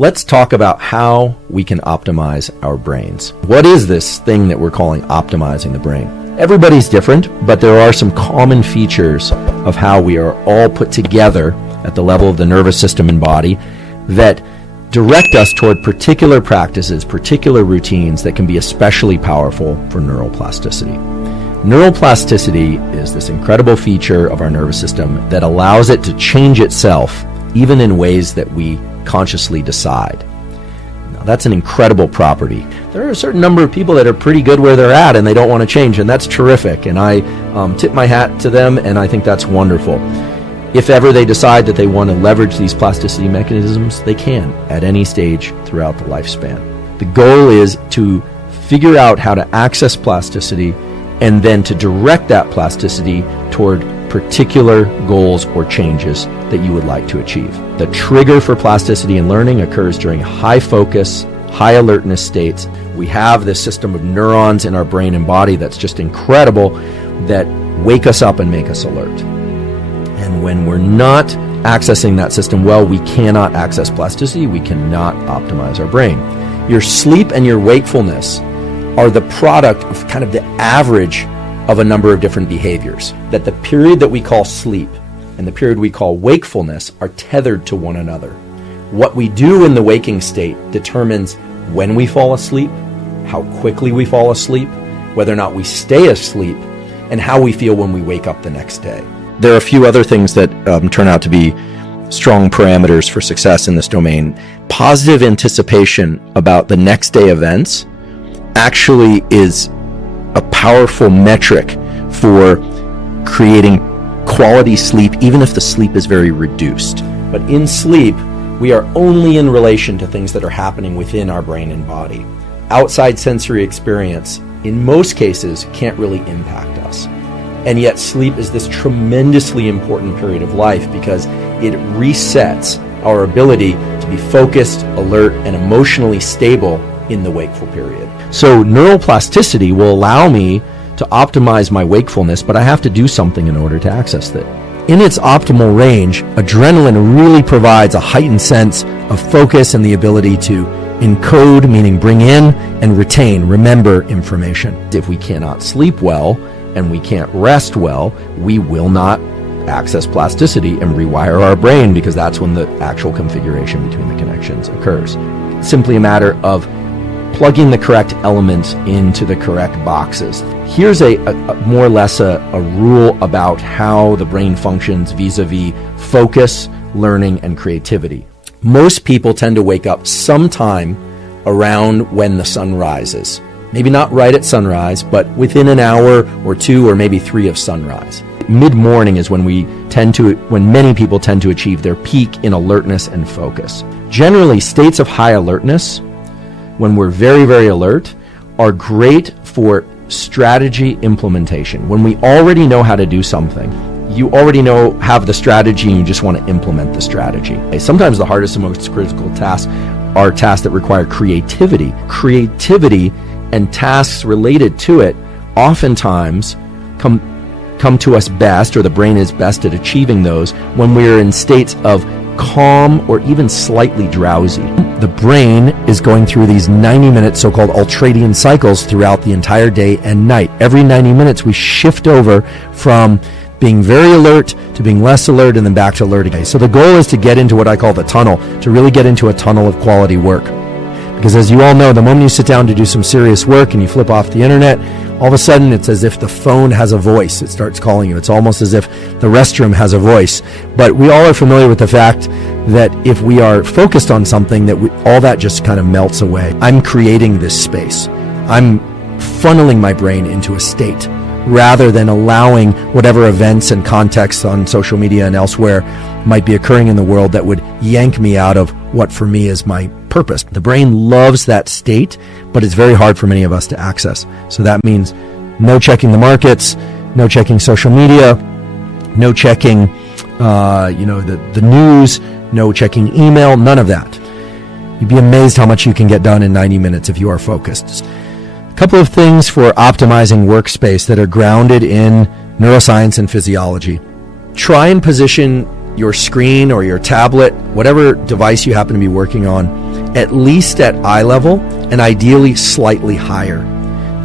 Let's talk about how we can optimize our brains. What is this thing that we're calling optimizing the brain? Everybody's different, but there are some common features of how we are all put together at the level of the nervous system and body that direct us toward particular practices, particular routines that can be especially powerful for neuroplasticity. Neuroplasticity is this incredible feature of our nervous system that allows it to change itself even in ways that we consciously decide. Now, that's an incredible property. There are a certain number of people that are pretty good where they're at and they don't want to change, and that's terrific, and I tip my hat to them, and I think that's wonderful. If ever they decide that they want to leverage these plasticity mechanisms, they can at any stage throughout the lifespan. The goal is to figure out how to access plasticity and then to direct that plasticity toward particular goals or changes that you would like to achieve. The trigger for plasticity and learning occurs during high focus, high alertness states. We have this system of neurons in our brain and body that's just incredible that wake us up and make us alert. And when we're not accessing that system well, we cannot access plasticity. We cannot optimize our brain. Your sleep and your wakefulness are the product of kind of the average of a number of different behaviors. That the period that we call sleep and the period we call wakefulness are tethered to one another. What we do in the waking state determines when we fall asleep, how quickly we fall asleep, whether or not we stay asleep, and how we feel when we wake up the next day. There are a few other things that turn out to be strong parameters for success in this domain. Positive anticipation about the next day events actually is a powerful metric for creating quality sleep, even if the sleep is very reduced. But in sleep, we are only in relation to things that are happening within our brain and body. Outside sensory experience, in most cases, can't really impact us. And yet sleep is this tremendously important period of life because it resets our ability to be focused, alert, and emotionally stable in the wakeful period. So neuroplasticity will allow me to optimize my wakefulness, but I have to do something in order to access it. In its optimal range, adrenaline really provides a heightened sense of focus and the ability to encode, meaning bring in and retain, remember information. If we cannot sleep well and we can't rest well, we will not access plasticity and rewire our brain because that's when the actual configuration between the connections occurs. It's simply a matter of plugging the correct elements into the correct boxes. Here's a more or less a rule about how the brain functions vis-a-vis focus, learning, and creativity. Most people tend to wake up sometime around when the sun rises. Maybe not right at sunrise, but within an hour or two or maybe 3 of sunrise. Mid-morning is when many people tend to achieve their peak in alertness and focus. Generally, states of high alertness, when we're very, very alert, are great for strategy implementation. When we already know how to do something, you already have the strategy and you just want to implement the strategy. Sometimes the hardest and most critical tasks are tasks that require creativity. Creativity and tasks related to it oftentimes come to us best, or the brain is best at achieving those, when we're in states of calm or even slightly drowsy. The brain is going through these 90-minute so-called ultradian cycles throughout the entire day and night. Every 90 minutes we shift over from being very alert to being less alert and then back to alert again. So the goal is to get into what I call the tunnel, to really get into a tunnel of quality work. Because as you all know, the moment you sit down to do some serious work and you flip off the internet, all of a sudden it's as if the phone has a voice. It starts calling you. It's almost as if the restroom has a voice. But we all are familiar with the fact that if we are focused on something, that all that just kind of melts away. I'm creating this space. I'm funneling my brain into a state rather than allowing whatever events and contexts on social media and elsewhere might be occurring in the world that would yank me out of what for me is my purpose. The brain loves that state, but it's very hard for many of us to access. So that means no checking the markets, no checking social media, no checking the news, no checking email, none of that. You'd be amazed how much you can get done in 90 minutes if you are focused. A couple of things for optimizing workspace that are grounded in neuroscience and physiology. Try and position your screen or your tablet, whatever device you happen to be working on, at least at eye level, and ideally slightly higher.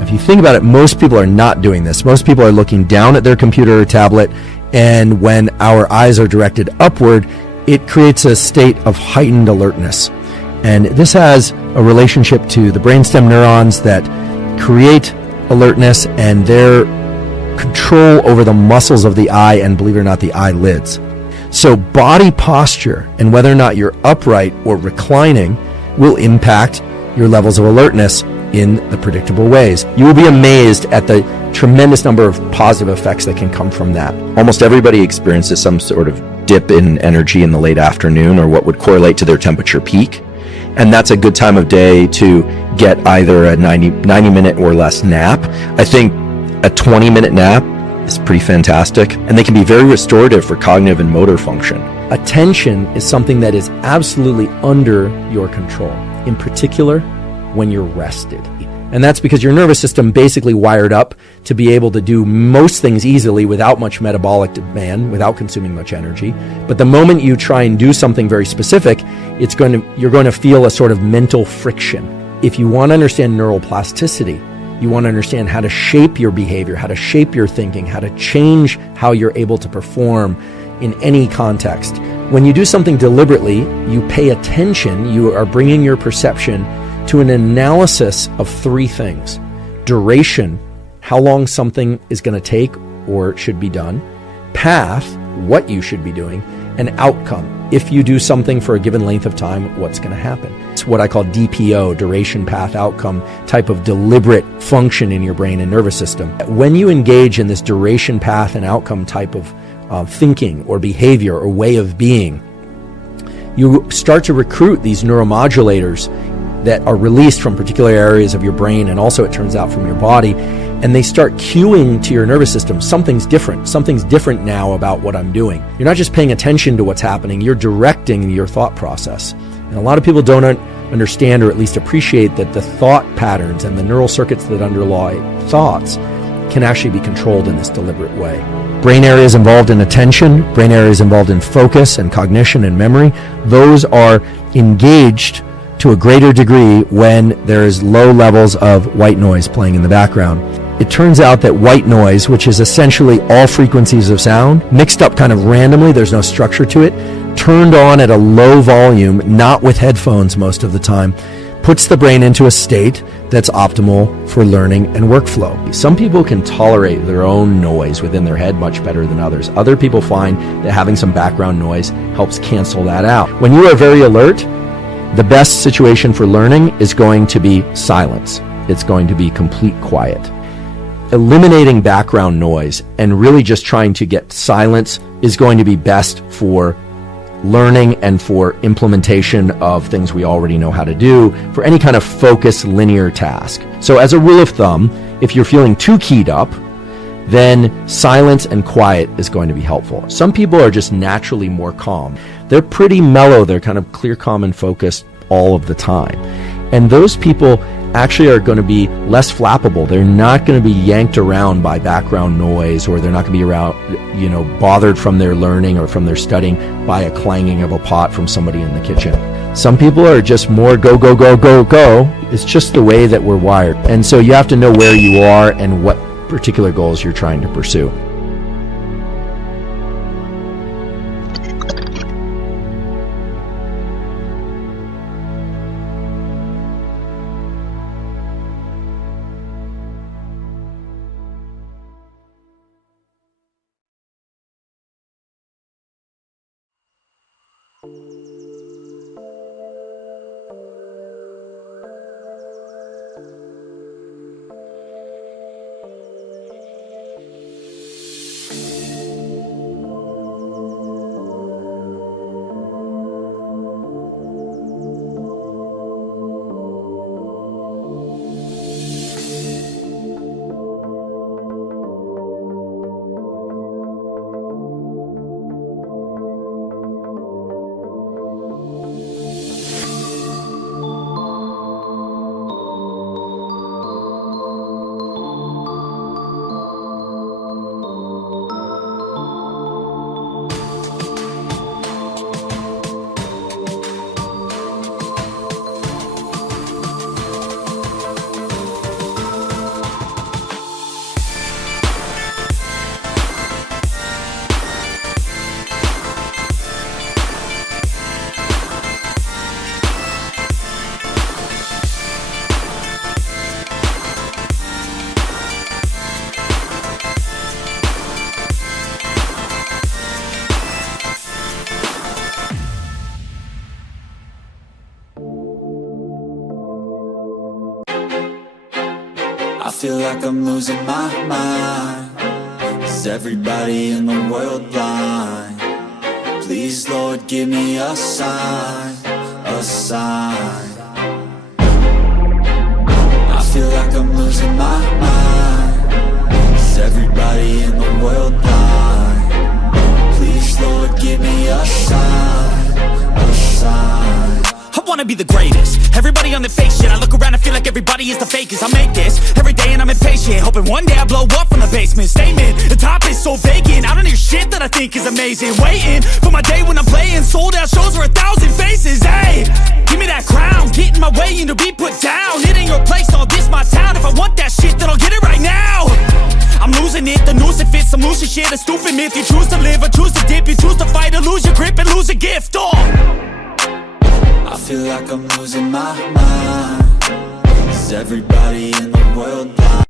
If you think about it, most people are not doing this. Most people are looking down at their computer or tablet, and when our eyes are directed upward, it creates a state of heightened alertness. And this has a relationship to the brainstem neurons that create alertness and their control over the muscles of the eye and, believe it or not, the eyelids. So body posture and whether or not you're upright or reclining will impact your levels of alertness in the predictable ways. You will be amazed at the tremendous number of positive effects that can come from that. Almost everybody experiences some sort of dip in energy in the late afternoon, or what would correlate to their temperature peak. And that's a good time of day to get either a 90-minute or less nap. I think a 20-minute nap is pretty fantastic, and they can be very restorative for cognitive and motor function. Attention is something that is absolutely under your control, in particular when you're rested. And that's because your nervous system basically wired up to be able to do most things easily without much metabolic demand, without consuming much energy. But the moment you try and do something very specific, you're going to feel a sort of mental friction. If you want to understand neural plasticity, you want to understand how to shape your behavior, how to shape your thinking, how to change how you're able to perform in any context. When you do something deliberately, you pay attention, you are bringing your perception to an analysis of three things: duration, how long something is going to take or should be done; path, what you should be doing; and outcome. If you do something for a given length of time, what's going to happen? It's what I call DPO, duration, path, outcome, type of deliberate function in your brain and nervous system. When you engage in this duration, path, and outcome type of thinking or behavior or way of being, you start to recruit these neuromodulators that are released from particular areas of your brain, and also, it turns out, from your body, and they start cueing to your nervous system, something's different now about what I'm doing. You're not just paying attention to what's happening, you're directing your thought process. And a lot of people don't understand, or at least appreciate, that the thought patterns and the neural circuits that underlie thoughts can actually be controlled in this deliberate way. Brain areas involved in attention, brain areas involved in focus and cognition and memory, those are engaged to a greater degree when there's low levels of white noise playing in the background. It turns out that white noise, which is essentially all frequencies of sound, mixed up kind of randomly, there's no structure to it, turned on at a low volume, not with headphones most of the time, puts the brain into a state that's optimal for learning and workflow. Some people can tolerate their own noise within their head much better than others. Other people find that having some background noise helps cancel that out. When you are very alert, the best situation for learning is going to be silence. It's going to be complete quiet. Eliminating background noise and really just trying to get silence is going to be best for learning and for implementation of things we already know how to do, for any kind of focused linear task. So as a rule of thumb, if you're feeling too keyed up, then silence and quiet is going to be helpful. Some people are just naturally more calm. They're pretty mellow. They're kind of clear, calm, and focused all of the time. And those people actually are going to be less flappable. They're not going to be yanked around by background noise, or they're not going to be around, bothered from their learning or from their studying by a clanging of a pot from somebody in the kitchen. Some people are just more go, go, go, go, go. It's just the way that we're wired. And so you have to know where you are and what particular goals you're trying to pursue. feel like I'm losing my mind. Is everybody in the world blind? Please, Lord, give me a sign, a sign. I feel like I'm losing my mind. Is everybody in the world blind? Please, Lord, give me a sign, a sign. I wanna be the greatest. Everybody on the fake shit. I look around and feel like everybody is the fakest. I make this every day and I'm impatient, hoping one day I blow up from the basement. Statement, the top is so vacant. I don't hear shit that I think is amazing. Waiting for my day when I'm playing sold out shows for 1,000 faces. Hey, give me that crown, get in my way and to be put down. It ain't your place, all this my town. If I want that shit, then I'll get it right now. I'm losing it, the noose it fits. I'm losing shit, a stupid myth. You choose to live or choose to dip. You choose to fight or lose your grip and lose a gift. I feel like I'm losing my mind. Is everybody in the world blind?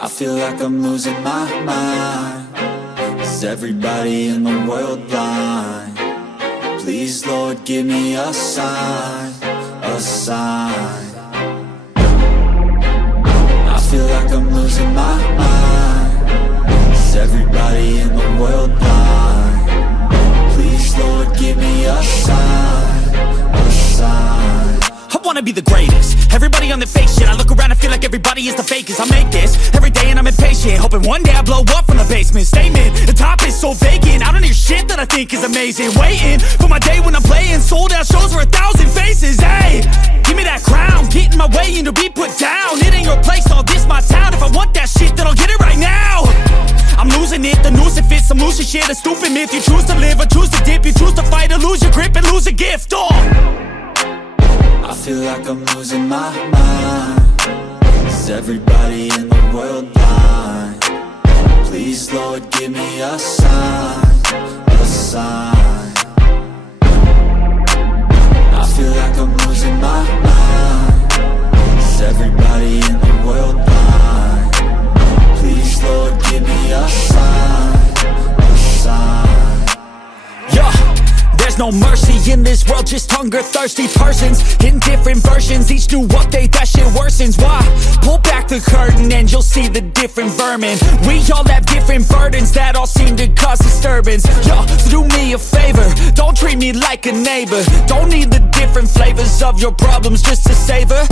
I feel like I'm losing my mind. Is everybody in the world blind? Please, Lord, give me a sign, a sign. I feel like I'm losing my mind. Is everybody in the world blind? Please, Lord, give me a sign, a sign. I wanna be the greatest. Everybody on the fake shit. I look around and feel like everybody is the fakest. I make this every day and I'm impatient, hoping one day I blow up from the basement. Statement, the top is so vacant. I don't hear shit that I think is amazing. Waiting for my day when I'm playing sold out shows for 1,000 faces. Hey, give me that crown, get in my way and to be put down. It ain't your place, all this my town. If I want that shit, then I'll get it right now. I'm losing it, the noose it fits. I'm losing shit, a stupid myth. You choose to live or choose to dip. You choose to fight or lose your grip and lose a gift. I feel like I'm losing my mind. Is everybody in the world blind? Please, Lord, give me a sign, a sign. I feel like I'm losing my mind. Is everybody in the world blind? Please, Lord, give me a sign, a sign. Yeah. There's no mercy in this world, just hunger-thirsty persons in different versions, each new update, that shit worsens. Why? Pull back the curtain and you'll see the different vermin. We all have different burdens that all seem to cause disturbance. Yo, so do me a favor, don't treat me like a neighbor. Don't need the different flavors of your problems just to savor.